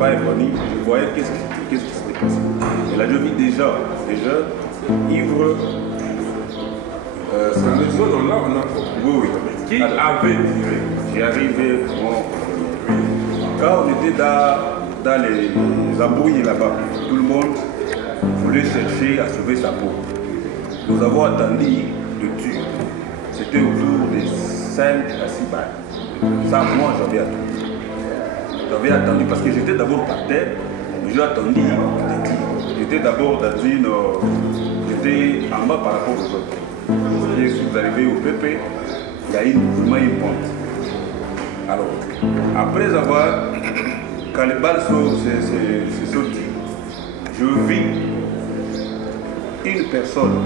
pas venu, je voyais qu'est-ce qui s'était passé. Et là, je vis déjà ivre. C'est une zone là, on a oui. Qui avait tiré? J'ai arrivé, quand on était dans les embrouilles là-bas, tout le monde voulait chercher à sauver sa peau. Nous avons attendu le tir. C'était autour de 5 à 6 balles. Ça, moi, j'avais attendu. J'avais attendu parce que j'étais d'abord par terre, mais j'ai attendu des tirs. J'étais d'abord dans une... j'étais en bas par rapport aux autres. Et si vous arrivez au PP, il y a vraiment une pente. Alors, après avoir... Quand les balles sont sorties, je vis une personne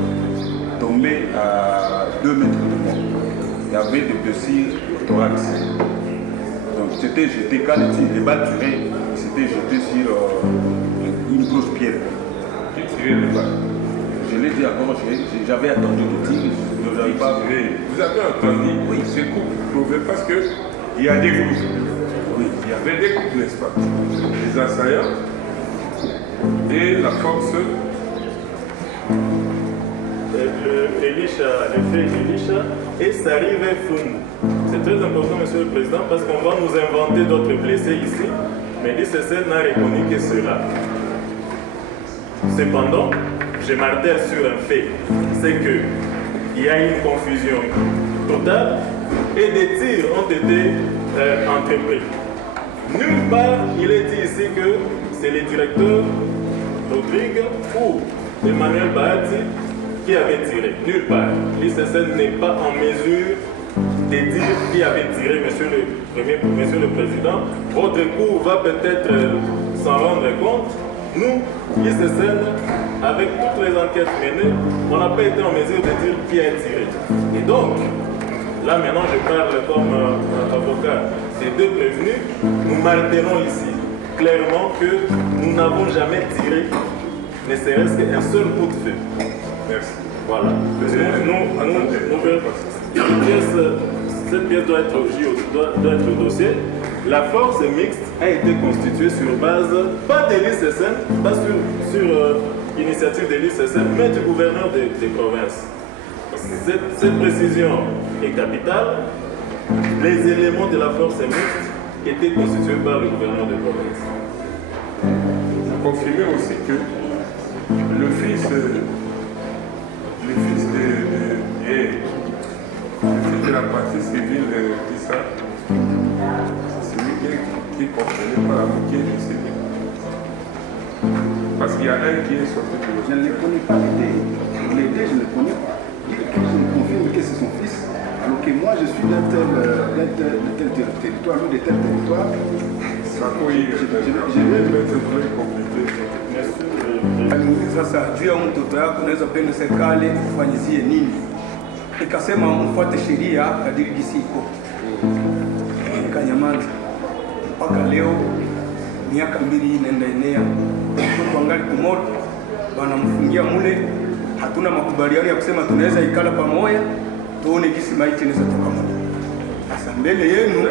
tomber à 2 mètres de moi. Il y avait des blessures au thorax. Donc c'était jeté, quand les balles tiraient, c'était jeté sur une grosse pierre. Qui tirait les balles? Je l'ai dit encore, j'avais attendu de tirer, je n'avais pas vu. Vous avez entendu? Oui. C'est prouvé parce qu'il y a des groupes. Oui. Il y avait des groupes, n'est-ce pas? Les assaillants et la force. Le fait Elisha et Sarive Foun. C'est très important, Monsieur le Président, parce qu'on va nous inventer d'autres blessés ici, mais l'ICCN n'a reconnu que cela. Cependant, je martèle sur un fait, c'est qu'il y a une confusion totale et des tirs ont été entrepris. Nulle part, il est dit ici que c'est le directeur Rodrigue ou Emmanuel Bahati qui avait tiré. Nulle part. L'ICCN n'est pas en mesure de dire qui avait tiré, Monsieur le Président. Votre cour va peut-être s'en rendre compte. Nous, l'ICCN, avec toutes les enquêtes menées, on n'a pas été en mesure de dire qui a tiré. Et donc, là maintenant je parle comme avocat des deux prévenus, nous martelons ici clairement que nous n'avons jamais tiré, ne serait-ce qu'un seul coup de feu. Merci. Voilà. Cette pièce doit être au dossier. La force mixte a été constituée sur base, pas de l'ICCN, pas sur initiative de l'ICCN, mais du gouverneur des provinces. Cette précision est capitale. Les éléments de la force mixte étaient constitués par le gouverneur des provinces. Vous confirmez aussi que le fils de la partie civile d'Issa, c'est lui qui est contrôlé par la qui est décédé. Parce qu'il y a un qui est sorti de l'hôpital. Je ne les connais pas, les deux, je ne les connais pas. Je me confirme que c'est son fils, alors que moi je suis d'un tel territoire, lui de tel territoire. Je vais mettre très compliqué. Sasa juu ya mtoto yako unaweza penda serikali kufanyizie nini? Ikasema mfuate sheria kadiri jinsi iko. Nikanyamaza mpaka leo, miaka 2 inaenda enea, mtoto angali kumoto, wanamfungia mule. Hatuna makubaliano ya kusema tunaweza ikala pamoja tuone jinsi maiti inaweza toka mule. Sasa mbele yenu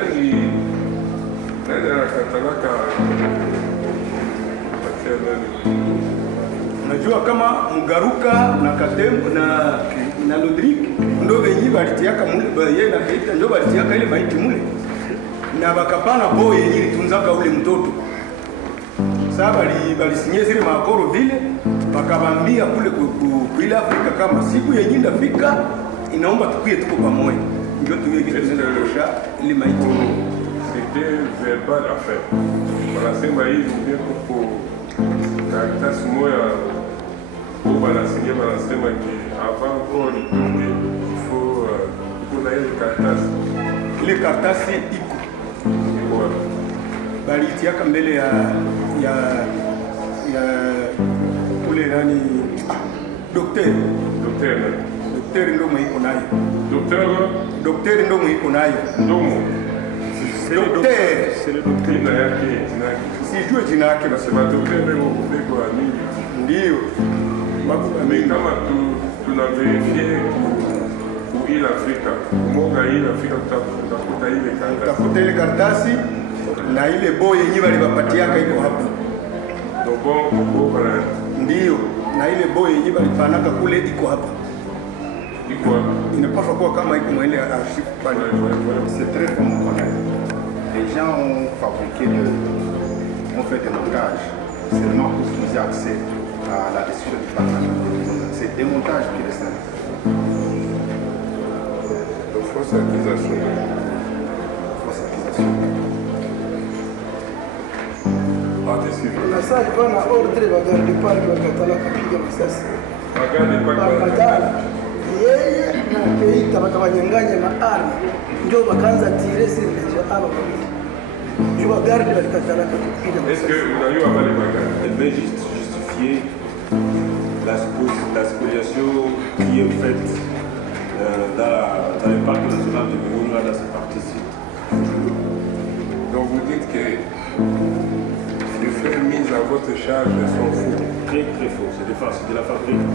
unajua kama Mugaruka na Katembo na Rodrigue ndo wenyi balitiaka mule, yeye na Keita ndo balitiaka ile maiti mule, na bakapana boye yenyi tunzaka ule mtoto. Sasa balisinye zile makoro vile, bakabambia kule kuila Afrika kama siku yenyi ndafika inaomba tukuye tuko pamoja, ndio tuweke tunatosha ile maiti. C'était verbal à faire. Wanasema hivi ndio kwa karatasi moja kwa wanasinya, wanasema ki avant qu'on tourne il faut kuna ile karatasi. Ile karatasi iko balitiaka mbele ya ule nani daktari ndo mwiko nayo. Daktari ndo mwiko nayo. Ndomo. C'est le docteur. Jina yake. Sijue jina yake basi. Daktari ndio mbego wa nini? Ndio. Kama tunaverifie kuila Afrika, moga ile Afrika tutakuta ile karatasi. Tafuta ile karatasi na ile boy yenyewe walipatiaka iko hapa. Ndio, na ile boy yenyewe walipanaka kule iko hapa. Inapaswa kuwa kama iko mwele archive pale. C'est très comment connaître. Les gens ont fabriqué ont fait des montages seulement pour qu'ils aient accès à la décision du Parlement. C'est des montages qui les servent. Donc fausse accusation. Fausse accusation. Na sasa pana ordre bagarde pale bakatala kupiga risasi. Bakatala. Yeye na Keita bakawanyanganya na arma. Ndio bakaanza tirer sur les gens hapa kabisa. Je bagarde bakatala kupiga. Est-ce que vous avez eu à les bagarres? Elle veut justifier la spoliation qui est faite dans le parc national de Virunga, dans cette partie-ci. Donc vous dites que les faits mis à votre charge sont faux. Très très faux, c'est de la fabrique.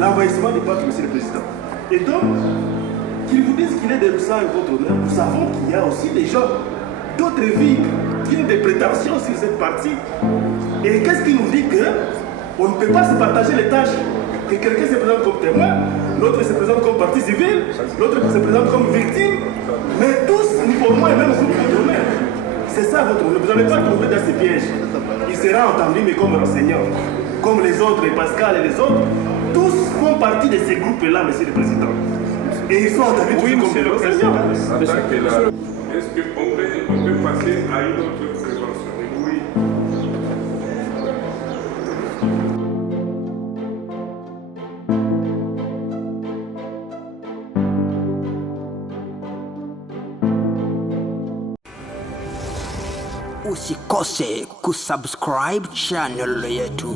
L'envahissement du parc, monsieur le Président. Et donc, qu'ils vous disent qu'il est de ça et votre honneur, nous savons qu'il y a aussi des gens d'autres villes qui ont des prétentions sur cette partie. Et qu'est-ce qui nous dit qu'on ne peut pas se partager les tâches? Que quelqu'un se présente comme témoin, l'autre se présente comme partie civile, l'autre se présente comme victime, mais tous nous formons un même groupe d'honneur. C'est ça votre honneur. Vous n'allez pas tomber dans ces pièges. Il sera entendu, mais comme renseignant, comme les autres, et Pascal et les autres, tous font partie de ces groupes-là, monsieur le Président. Et ils sont entendus tous comme des renseignants. Est-ce qu'on peut passer à une autre prévention? Oui. Usikose kusubscribe channel yetu.